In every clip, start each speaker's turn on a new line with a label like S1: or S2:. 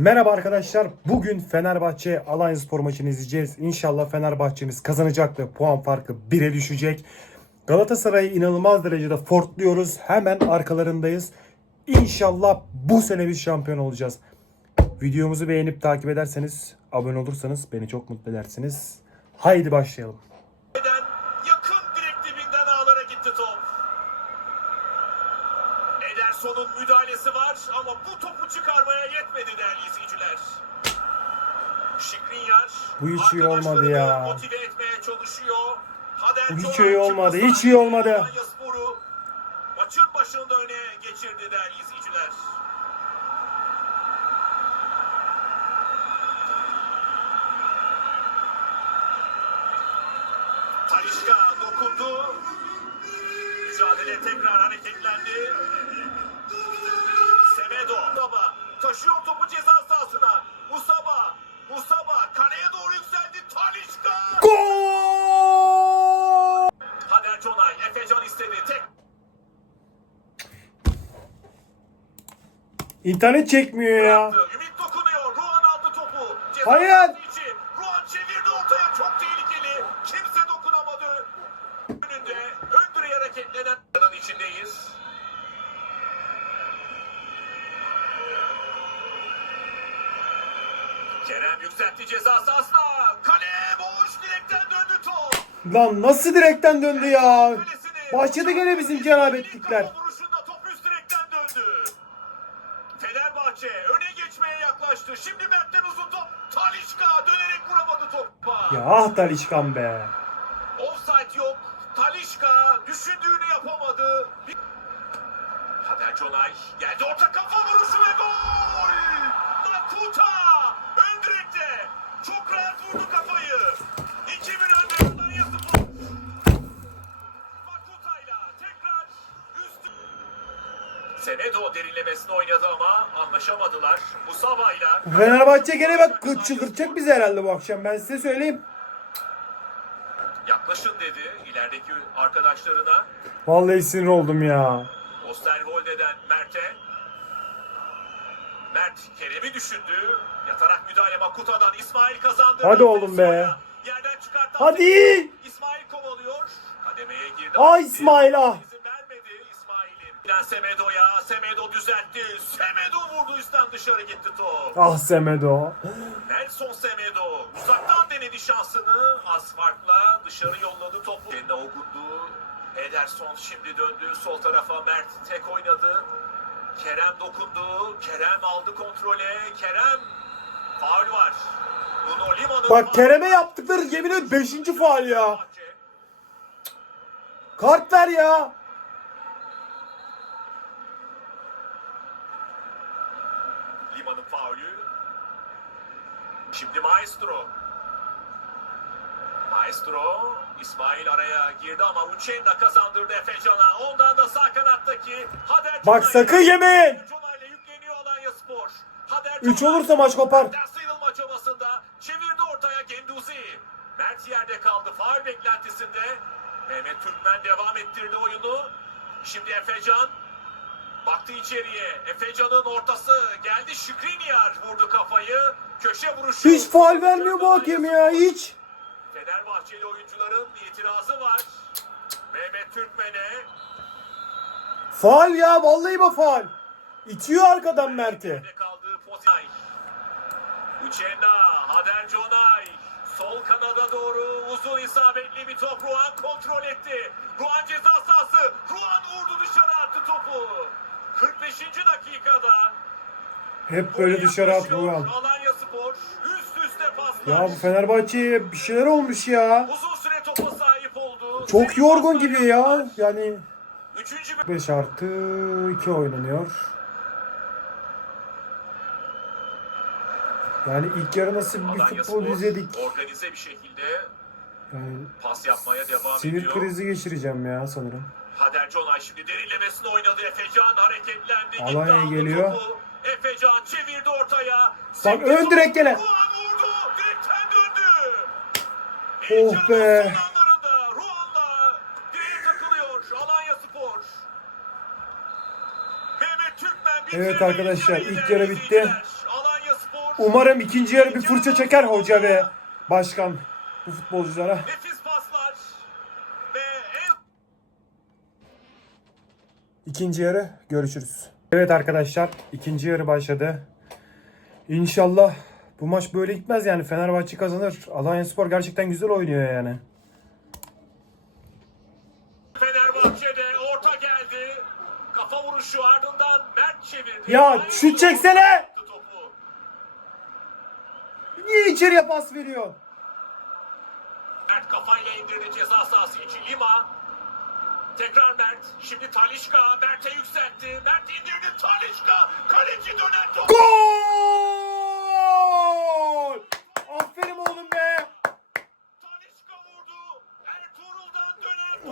S1: Merhaba arkadaşlar. Bugün Fenerbahçe Alanyaspor maçını izleyeceğiz. İnşallah Fenerbahçe'miz kazanacak ve puan farkı 1'e düşecek. Galatasaray'ı inanılmaz derecede fortluyoruz. Hemen arkalarındayız. İnşallah bu sene biz şampiyon olacağız. Videomuzu beğenip takip ederseniz, abone olursanız beni çok mutlu edersiniz. Haydi başlayalım.
S2: Eden yakın direk dibinden ağlara gitti top. Ederson'un müdahalesi var ama bu topu çıkarmaya yetmedi değerli izleyiciler. Şikrinyar
S1: Bu hiç iyi olmadı ya.
S2: motive etmeye çalışıyor. Hader
S1: Bu hiç iyi olmadı, hiç iyi olmadı.
S2: Alanyaspor'u maçın başında öne geçirdi değerli izleyiciler. Talişka dokundu. Mücadele tekrar hareketlendi. Semedo. Musaba taşıyor topu ceza sahasına. Musaba. Musaba kaleye doğru yükseldi. Talişka.
S1: Gol!
S2: Hader Conay. Efecan istedi. Tek
S1: İnternet çekmiyor ya.
S2: bıraktı. Ümit dokunuyor. Ruan aldı topu. Ceza
S1: Hayır.
S2: sahası içi. Ruan çevirdi ortaya. Çok tehlikeli. Kimse Kerem yükseltti ceza sahasına. Kale boş direkten döndü top.
S1: Lan nasıl direkten döndü ya? Başladı gene bizim cenabetlikler.
S2: Vuruşunda top üst direkten döndü. Fenerbahçe öne geçmeye yaklaştı. Şimdi Mert'ten uzun top. Talişka dönerek vuramadı topa.
S1: Ya ah Talişkan be.
S2: Offside yok. Talişka düşündüğünü yapamadı. Hader Conay geldi orta kafa vuruşu ve gol! Makuta. Çok rahat vurdu kafayı. 2-1 önde Alanya Spor. Makuta'yla tekrar üstü. Semedo derinlemesine oynadı ama anlaşamadılar. Musaba'yla.
S1: Fenerbahçe gene bak çıldırtacak bizi herhalde bu akşam ben size söyleyeyim.
S2: Yaklaşın dedi ilerideki arkadaşlarına.
S1: Vallahi sinir oldum ya.
S2: Osterwolde'den Mert'e. Mert Kerem'i düşündü. Yatarak müdahale Makuta'dan İsmail kazandı.
S1: Hadi oğlum be.
S2: Yerden çıkarttı.
S1: Hadi.
S2: İsmail kovalıyor. Kademeye girdi.
S1: Ah İsmail, ah.
S2: İzin vermedi İsmail'in. Semedo'ya. Semedo düzeltti. Semedo vurdu üstten dışarı gitti top.
S1: Ah Semedo.
S2: Nelson Semedo uzaktan denedi şansını. Az farkla dışarı yolladı topu. Eline okundu. Ederson şimdi döndü. Sol tarafa Mert tek oynadı. Kerem dokundu. Kerem aldı kontrole. Kerem faul var. Bruno Lima'nın
S1: Bak Kerem'e yaptıkları yemin ederim 5. faal ya. Kart ver ya.
S2: Lima'nın faulü. Şimdi Maestro. Maestro İsmail araya girdi ama Uçen'da kazandırdı Efecan'a. Ondan da sağ kanattaki Hader
S1: Bak sakın yemeyin.
S2: Hader Conay'la yükleniyor Alanya Spor. Hader
S1: Üç olursa maç kopar.
S2: Sıyrılma çabasında çevirdi ortaya Genduzi. Mert yerde kaldı faul beklentisinde. Mehmet Türkmen devam ettirdi oyunu. Şimdi Efecan Baktı içeriye. Efecan'ın ortası geldi. Şükriniyer vurdu kafayı. Köşe vuruşu.
S1: Hiç faal vermiyor bu hakem ya hiç.
S2: Fenerbahçeli oyuncuların itirazı var. Mehmet Türkmen'e.
S1: Faal ya vallahi bu faal. İtiyor arkadan Mert'i.
S2: Kaldığı Potay. Uchenna. Hader Conay. Sol kanada doğru uzun isabetli bir top. Ruan kontrol etti. Ruan ceza sahası. Ruan vurdu dışarı attı topu. 45. dakikada
S1: Hep böyle dışarı
S2: üst üste paslar.
S1: Ya bu Fenerbahçe'ye bir şeyler olmuş ya.
S2: Uzun süre topa sahip oldu.
S1: Çok
S2: Seri
S1: yorgun gibi ya. Yani
S2: Üçüncü bir
S1: 5 artı 2 oynanıyor. Yani ilk yarı nasıl bir
S2: Alanya
S1: futbol
S2: Spor
S1: izledik.
S2: organize bir şekilde
S1: Yani
S2: pas yapmaya devam
S1: sinir
S2: ediyor.
S1: krizi geçireceğim ya sanırım.
S2: Hader Conay şimdi derinlemesine oynadı. Efecan hareketlendi.
S1: Alanya geliyor.
S2: Topu. Efecan çevirdi ortaya.
S1: Bak ön direk gene.
S2: Mehmet Türkmen
S1: Evet arkadaşlar,
S2: ilk
S1: yarı bitti. Umarım ikinci yarı bir fırça çeker hoca ve başkan bu futbolculara. İkinci yarı görüşürüz. Evet arkadaşlar ikinci yarı başladı. İnşallah bu maç böyle gitmez yani Fenerbahçe kazanır. Alanya Spor gerçekten güzel oynuyor yani.
S2: Fenerbahçe'de orta geldi. Kafa vuruşu ardından Mert çevirdi.
S1: Ya, şut çeksene!
S2: Topu.
S1: Niye içeriye pas veriyor?
S2: Mert kafayla indirdi ceza sahası için Lima. Tekrar Mert. Şimdi Talişka. Mert'e yükseltti. Mert indirdi. Talişka. Kaleci dönen top.
S1: Gol!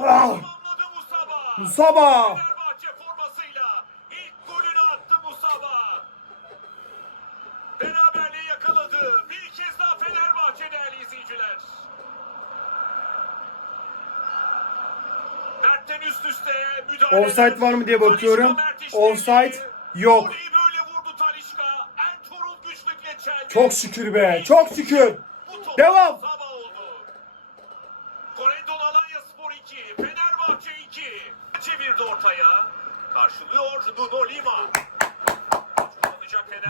S2: Musaba.
S1: Musaba!
S2: Fenerbahçe formasıyla ilk golünü attı Musaba. Beraberliği yakaladı. Bir kez daha Fenerbahçe değerli izleyiciler. Mert'ten üst üste müdahale.
S1: Offside var mı diye bakıyorum. Offside yok. Çok şükür be, çok şükür. Devam.
S2: Musaba oldu. Korendon Alanya Spor 2, Fenerbahçe 2. Çevirdi ortaya. Karşılıyor Nuno Lima.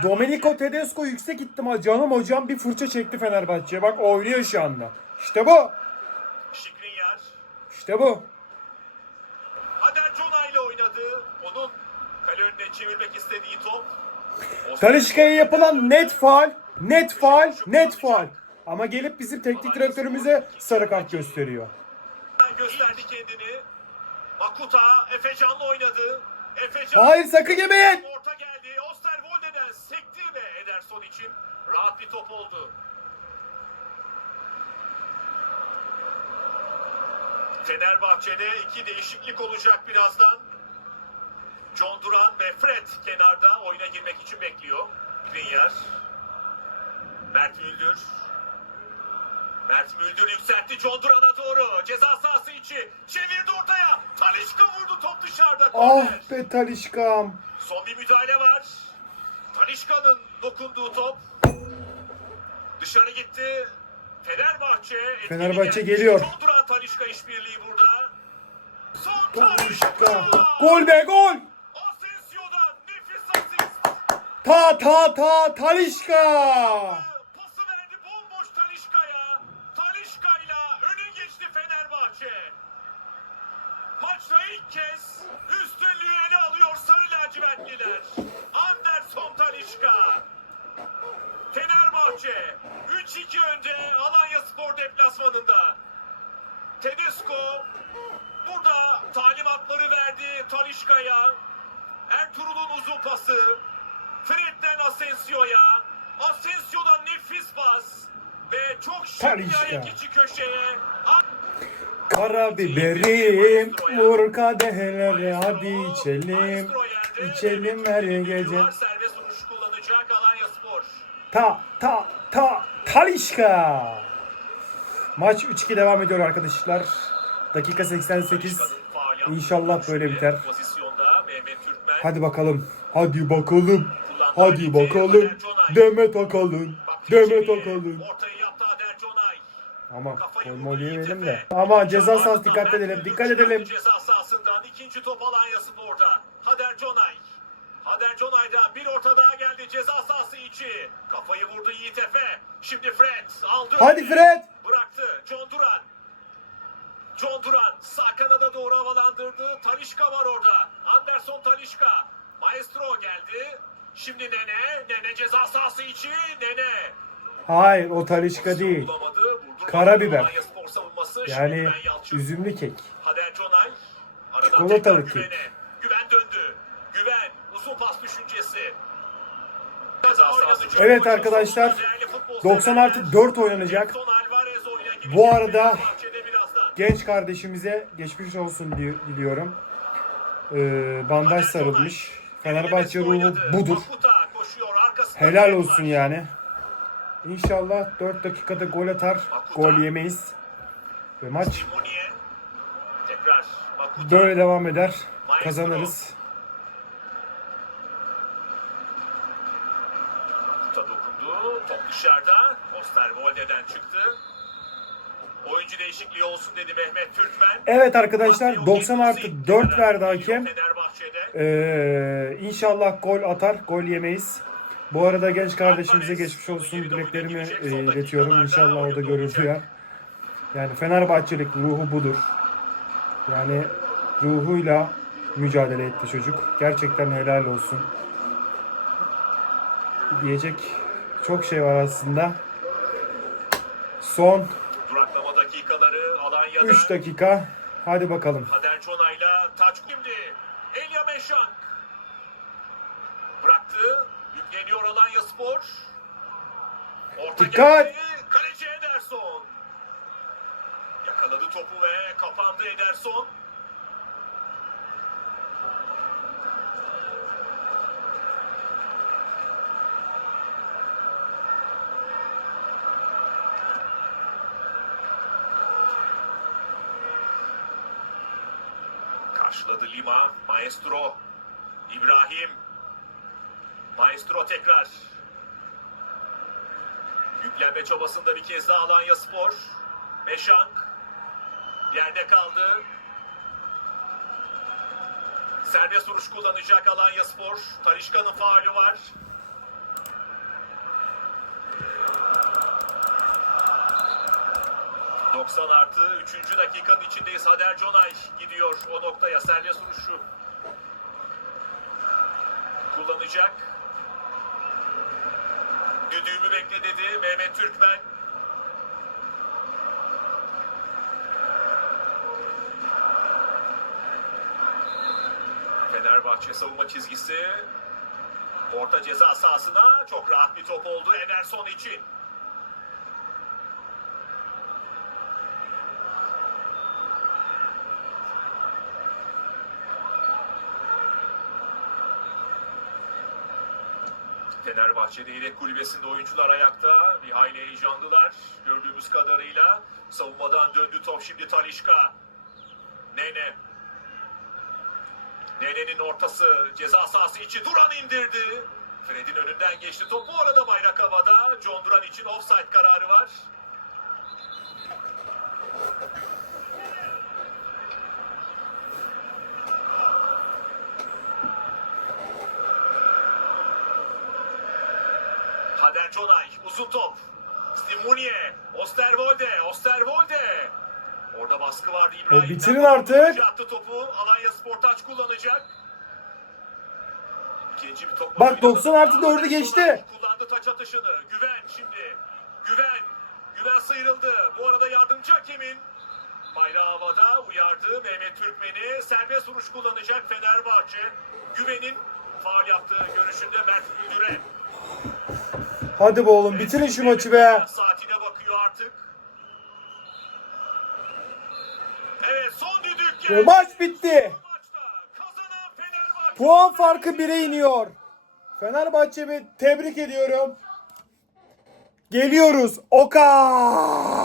S1: Domenico Tedesco yüksek ihtimal canım hocam bir fırça çekti Fenerbahçe'ye. Bak oynuyor şu anda. İşte bu.
S2: Şikrinyar.
S1: İşte bu.
S2: Hader Cona ile oynadı. Onun kale önüne çevirmek istediği top.
S1: Talişka'ya yapılan net faal, net faal, net faal. Ama gelip bizim teknik direktörümüze sarı kart gösteriyor.
S2: gösterdi kendini. Makuta Efecan'la oynadı. Efecan
S1: Hayır sakın yemeyin.
S2: Orta geldi. Osterwolde'den sekti ve Ederson için rahat bir top oldu. Fenerbahçe'de iki değişiklik olacak birazdan. John Duran ve Fred kenarda oyuna girmek için bekliyor. Skriniar. Mert Müldür. Mert Müldür yükseltti John Duran'a doğru. Ceza sahası içi. Çevirdi ortaya. Talişka vurdu top dışarıda.
S1: Ah be Talişkam.
S2: Son bir müdahale var. Talişka'nın dokunduğu top. Dışarı gitti. Fenerbahçe.
S1: Fenerbahçe geliyor.
S2: Çok duran Talişka işbirliği burada. Son Talişka.
S1: Talişka. Gol be gol.
S2: Asensio'dan nefis asist.
S1: Ta ta ta Talişka.
S2: Deplasmanında. Tedesco burada talimatları verdi Talişka'ya. Ertuğrul'un uzun pası. Fred'den Asensio'ya. Asensio'dan nefis pas. Ve çok şık bir içi köşeye.
S1: Karabiberim vur kadehlere hadi içelim. İçelim her gece.
S2: Serbest vuruş kullanacak Alanya Spor.
S1: Ta ta ta Talişka. Maç 3-2 devam ediyor arkadaşlar. Dakika 88.
S2: Talişka'nın faul yaptığı
S1: İnşallah böyle biter. Hadi bakalım. Hadi bakalım. Hadi bakalım. Demet Akalın. Demet. Akalın. Ama gol yemeyelim de. Ama ceza sahası dikkat edelim. Dikkat edelim.
S2: Ceza sahasından ikinci top Alanya Spor'da. Hader Conay. Hader Conay'da bir orta daha geldi ceza sahası içi. Kafayı vurdu Yiğit Efe. Şimdi Fred aldı.
S1: Hadi Fred.
S2: Bıraktı. John Duran. John Duran sağ kanada doğru havalandırdı. Talişka var orada. Anderson Talişka. Maestro geldi. Şimdi Nene. Nene ceza sahası içi. Nene.
S1: Hayır o Talişka değil. Karabiber. Yani üzümlü kek.
S2: Hader Conay.
S1: Çikolatalı kek.
S2: Güven'e. Güven döndü. Güven uzun pas düşüncesi.
S1: Evet arkadaşlar,
S2: sonunda değerli futbol
S1: 90
S2: severler.
S1: artı 4 oynanacak. Bu arada. Genç kardeşimize geçmiş olsun di- diliyorum. Ee, bandaj sarılmış. Fenerbahçe ruhu budur. Helal olsun yani. İnşallah 4 dakikada gol atar. Gol yemeyiz. Ve maç böyle devam eder. Kazanırız.
S2: Top dışarıda. Osterwolde'den çıktı. Oyuncu değişikliği olsun dedi Mehmet Türkmen.
S1: Evet arkadaşlar
S2: Matteo
S1: 90 artı
S2: Guendouzi
S1: 4 verdi hakem. Ee, inşallah gol atar, gol yemeyiz. Bu arada genç kardeşimize geçmiş olsun dileklerimi e, iletiyorum. İnşallah o da görür duyar. Yani Fenerbahçelik ruhu budur. Yani ruhuyla mücadele etti çocuk. Gerçekten helal olsun. Diyecek çok şey var aslında. Son
S2: Alanya'da.
S1: 3 dakika. Hadi bakalım.
S2: Kader Çonay'la taç şimdi. Elia Meşank. Bıraktı. Yükleniyor Alanya Spor. Orta
S1: Dikkat!
S2: geldi. Kaleci Ederson. Yakaladı topu ve kapandı Ederson. Karşıladı Lima. Maestro. İbrahim. Maestro tekrar. Yüklenme çabasında bir kez daha Alanya Spor. Meşank. Yerde kaldı. Serbest vuruş kullanacak Alanya Spor. Talişka'nın faulü var. ...90 artı 3. dakikanın içindeyiz. Hader Conay gidiyor o noktaya. Serbest vuruşu kullanacak. Düdüğümü bekle dedi Mehmet Türkmen. Fenerbahçe savunma çizgisi. Orta ceza sahasına çok rahat bir top oldu Ederson için. Fenerbahçe'de yedek kulübesinde oyuncular ayakta. Bir hayli heyecanlılar. Gördüğümüz kadarıyla savunmadan döndü top şimdi Talişka. Nene. Nene'nin ortası ceza sahası içi Duran indirdi. Fred'in önünden geçti top. Bu arada bayrak havada. John Duran için offside kararı var. Hader Conay uzun top. Steve Munier. Osterwolde. Osterwolde. Orada baskı vardı İbrahim'den.
S1: E, bitirin artık.
S2: Attı topu. Alanya Spor taç kullanacak. İkinci bir top.
S1: Bak, 90 artı
S2: Hader
S1: dördü geçti.
S2: Conay Kullandı taç atışını. Güven şimdi. Güven. Güven sıyrıldı. Bu arada yardımcı hakemin bayrağı havada uyardı Mehmet Türkmen'i. Serbest vuruş kullanacak Fenerbahçe. Güven'in faul yaptığı görüşünde Mert Güldür'e.
S1: Hadi be oğlum bitirin şu maçı be.
S2: Saatine bakıyor artık. Evet son düdük geldi.
S1: Ve maç bitti. Puan farkı 1'e iniyor. Fenerbahçe'mi tebrik ediyorum. Geliyoruz. Oka!